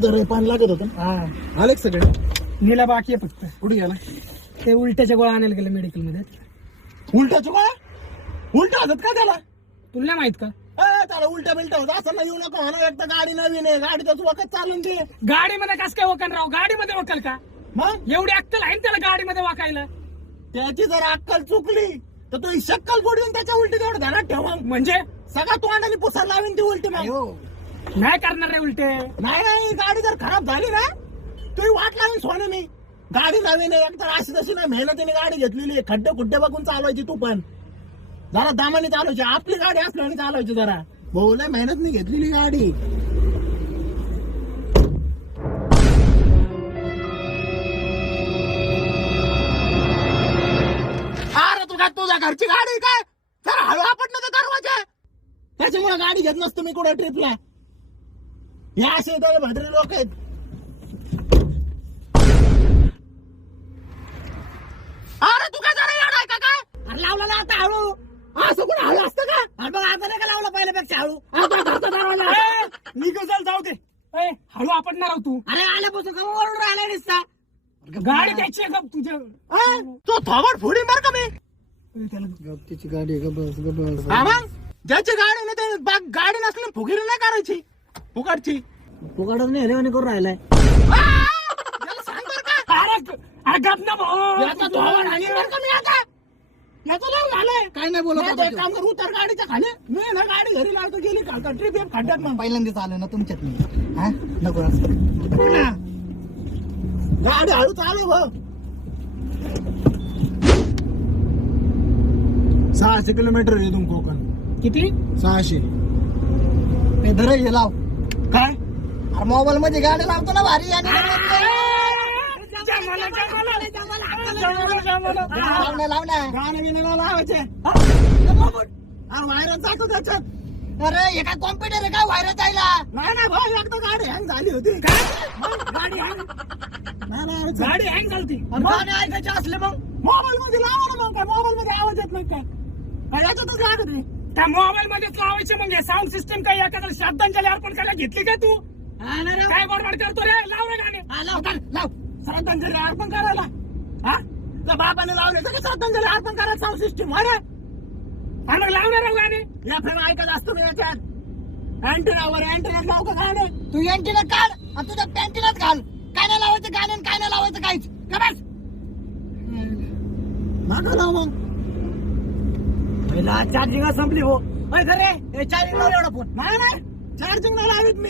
जरा पाणी लागत होतं. हा आले सगळे. नीला बाकी आहे फक्त. कुठे गेला? ते उलट्याच्या गोळ्या आणायला गेलं मेडिकल मध्ये. उलटा चुका उलटा होतात का त्याला? तुला नाही माहित का? त्याला उलटा बिलटा होता असं नाही येऊ नका म्हणा. एक तर गाडी नवीन आहे, गाडीचं वखत चालून ते. गाडीमध्ये कस काय वकल राव? गाडीमध्ये वकल का? मग एवढी अक्कल आहे ना त्याला गाडीमध्ये वाकायला? त्याची जर अक्कल चुकली तर तो शक्कल फोडून त्याच्या उलटी तेवढं ध्यानात ठेवा. म्हणजे सगळा तोंडाने पुसार लावीन ती उलटी. मग नाही करणार रे उलटे. नाही गाडी जर खराब झाली ना तरी वाट लावीन सोने मी. गाडी नवीन आहे, एकतर अशी तशी नाही मेहनतीने गाडी घेतलेली आहे. खड्डे खुड्डे बघून चालवायची. तू पण जरा दामाने चालवायची. आपली गाडी असल्याने चालवायची जरा. भाऊ लय मेहनतने घेतलेली गाडी. अरे तुझ्या घरची गाडी काय जरा हळू आपट ना दरवाजा. त्याच्यामुळे गाडी घेत नसतो मी कुठे ट्रिपला. हे असे भद्रे लोक आहेत. अरे तू काय जरा येणार का काय? अरे लावला ना आता हळू. असं कोण हळू असतं का? अरे बघ आता नाही का लावलं पहिल्यापेक्षा हळू. मी कसं जाऊ दे. हळू आपटणार आहो तू. अरे आल्यापासून का वरून राहिला दिसता. गाडी द्यायची आहे का तुझ्या? तो थोबड फोडी मार का मी. त्याची गाडी आहे का? बस मग ज्याची गाडी नाही ते गाडी नसली फुगिरी नाही करायची. फुकटची फुकट नाही रेवणी करून राहिलाय. सांग बर का. अरे गप ना भाऊ. याचा थोबड आणि बर का मी आता. याचं नाव झालंय. काय नाही बोलत नाही, एक काम कर उतर गाडीच्या खाली. मी ना गाडी घरी लावतो गेली का ट्रिप एक खड्ड्यात. मग पहिल्यांदाच आलं ना तुमच्यात मी. नको गाडी हळू चालू भाऊ. 600 किलोमीटर आहे इथून कोकण. किती? 600. धर हे लाव. काय मोबाईल मध्ये गाडी लावतो ना भारी. आणि लावण्या गाणं बिणं लावायचे. व्हायरस जातो त्याच्यात. अरे हे काय कॉम्प्युटर आहे का व्हायरस जायला? नाही ना भाऊ एकदा गाडी हँग झाली होती. गाडी हँग नाही गाडी हँग झाली. गाणे ऐकायचे असले मग मोबाईल मध्ये लावा ना. मग काय मोबाईल मध्ये आवाज येत नाही काय? याच्यातच लागत आहे. त्या मोबाईल मध्येच लावायचे. मग साऊंड सिस्टम काही एखाद्या श्रद्धांजली अर्पण करायला घेतली का तू? काय बडबड करतो रे? लाव रे गाणे. लाव श्रद्धांजली अर्पण करायला. हा त्या बाबाने लावले तर श्रद्धांजली अर्पण करायला साऊंड सिस्टीम. अरे मग लावणार राहू गाणे. या फेम ऐकत असतो मी याच्यात. अँटिनावर अँटिनात लाव का गाणे. तू अँटिना काढ आणि तुझ्या पॅन्टीलाच घाल. काय नाही लावायचं गाणे काय नाही लावायचं काहीच. मागा लाव मग. चार्जिंग संपली हो. चार्जिंग लाव एवढा फोन. नाही चार्जिंग नाही लावित मी.